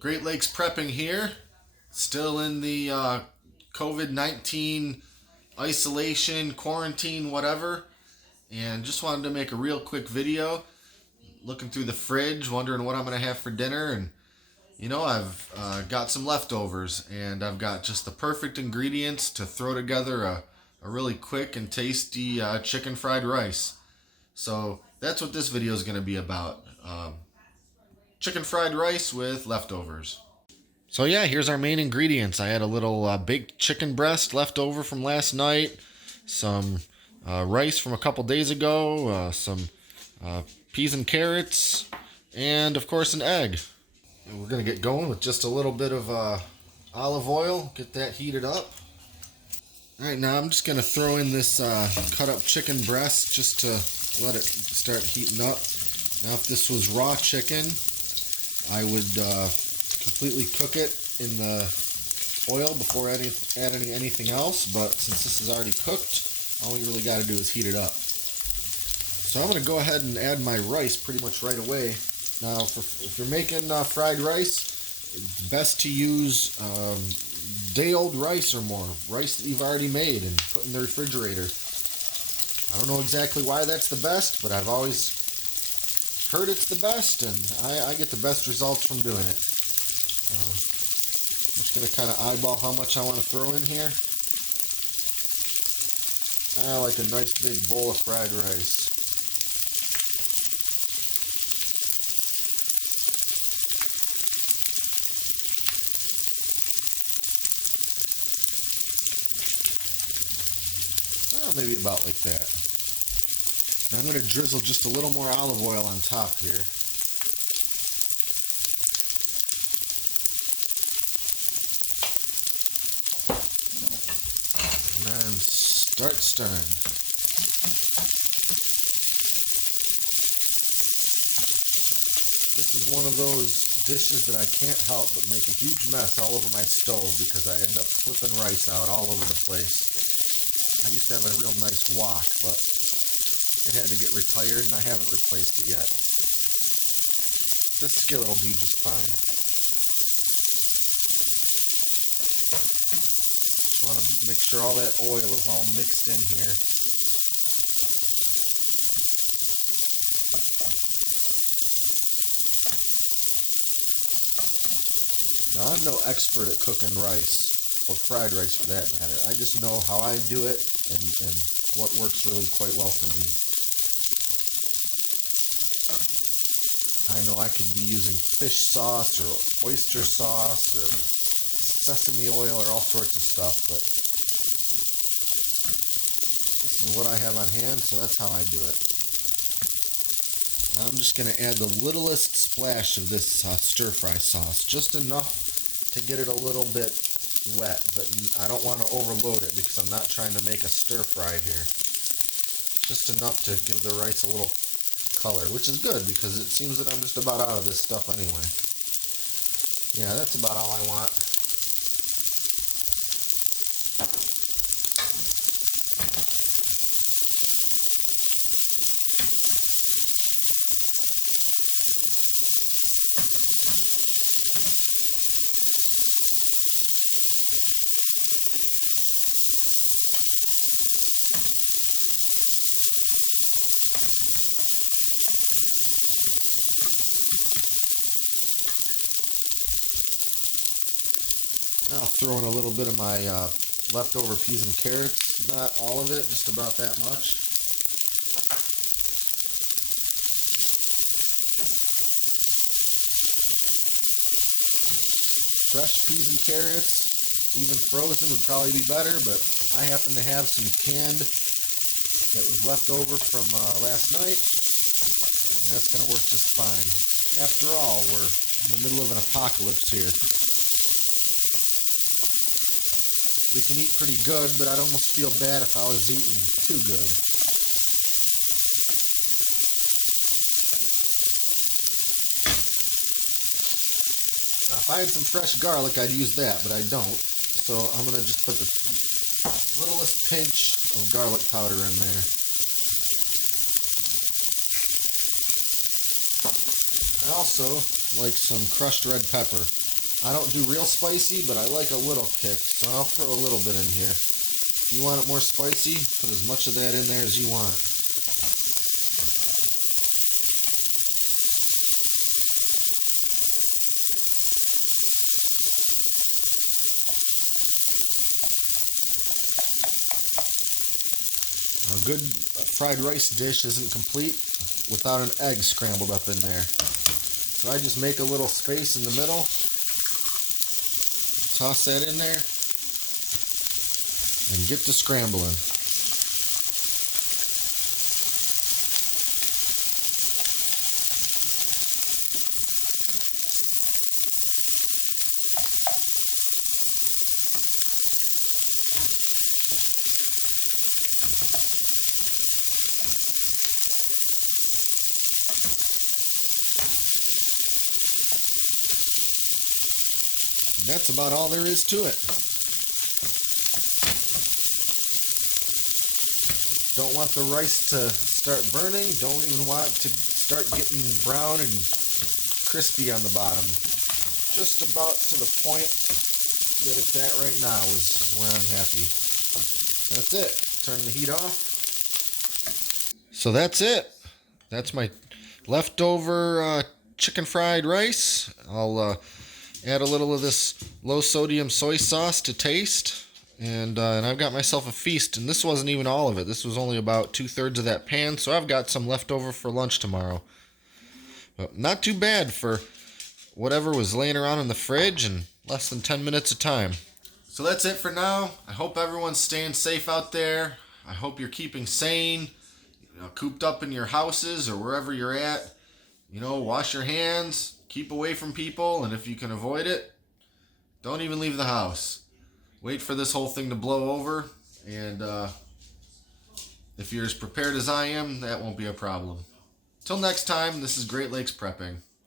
Great Lakes prepping here. Still in the COVID-19 isolation, quarantine, whatever. And just wanted to make a real quick video. Looking through the fridge, wondering what I'm going to have for dinner. And, I've got some leftovers. And I've got just the perfect ingredients to throw together a really quick and tasty chicken fried rice. So that's what this video is going to be about. Chicken fried rice with leftovers. So yeah, here's our main ingredients. I had a little baked chicken breast left over from last night, some rice from a couple days ago, some peas and carrots, and of course an egg. And we're gonna get going with just a little bit of olive oil, get that heated up. All right, now I'm just gonna throw in this cut up chicken breast just to let it start heating up. Now if this was raw chicken, I would completely cook it in the oil before adding anything else, but since this is already cooked, all we really got to do is heat it up. So I'm going to go ahead and add my rice pretty much right away. Now, if you're making fried rice, it's best to use day-old rice or more, rice that you've already made and put in the refrigerator. I don't know exactly why that's the best, but I've always heard it's the best, and I get the best results from doing it. I'm just going to kind of eyeball how much I want to throw in here. I like a nice big bowl of fried rice. Well, maybe about like that. Now I'm going to drizzle just a little more olive oil on top here. And then start stirring. This is one of those dishes that I can't help but make a huge mess all over my stove because I end up flipping rice out all over the place. I used to have a real nice wok, but it had to get retired and I haven't replaced it yet. This skillet will do just fine. Just want to make sure all that oil is all mixed in here. Now, I'm no expert at cooking rice, or fried rice for that matter. I just know how I do it and what works really quite well for me. I know I could be using fish sauce or oyster sauce or sesame oil or all sorts of stuff, but this is what I have on hand, so that's how I do it. Now I'm just going to add the littlest splash of this stir-fry sauce, just enough to get it a little bit wet, but I don't want to overload it because I'm not trying to make a stir-fry here. Just enough to give the rice a little color, which is good because it seems that I'm just about out of this stuff anyway. Yeah, that's about all I want. I'll throw in a little bit of my leftover peas and carrots. Not all of it, just about that much. Fresh peas and carrots, even frozen, would probably be better, but I happen to have some canned that was left over from last night, and that's going to work just fine. After all, we're in the middle of an apocalypse here. We can eat pretty good, but I'd almost feel bad if I was eating too good. Now, if I had some fresh garlic, I'd use that, but I don't. So I'm going to just put the littlest pinch of garlic powder in there. I also like some crushed red pepper. I don't do real spicy, but I like a little kick, so I'll throw a little bit in here. If you want it more spicy, put as much of that in there as you want. A good fried rice dish isn't complete without an egg scrambled up in there. So I just make a little space in the middle, toss that in there, and get to scrambling. And that's about all there is to it. Don't want the rice to start burning. Don't even want it to start getting brown and crispy on the bottom. Just about to the point that it's at right now is where I'm happy. That's it. Turn the heat off. So that's it. That's my leftover chicken fried rice. I'll add a little of this low sodium soy sauce to taste. And I've got myself a feast, and this wasn't even all of it. This was only about 2/3 of that pan, so I've got some left over for lunch tomorrow. But not too bad for whatever was laying around in the fridge in less than 10 minutes of time. So that's it for now. I hope everyone's staying safe out there. I hope you're keeping sane, cooped up in your houses or wherever you're at. Wash your hands, keep away from people, and if you can avoid it, don't even leave the house. Wait for this whole thing to blow over, and if you're as prepared as I am, that won't be a problem. Till next time, this is Great Lakes Prepping.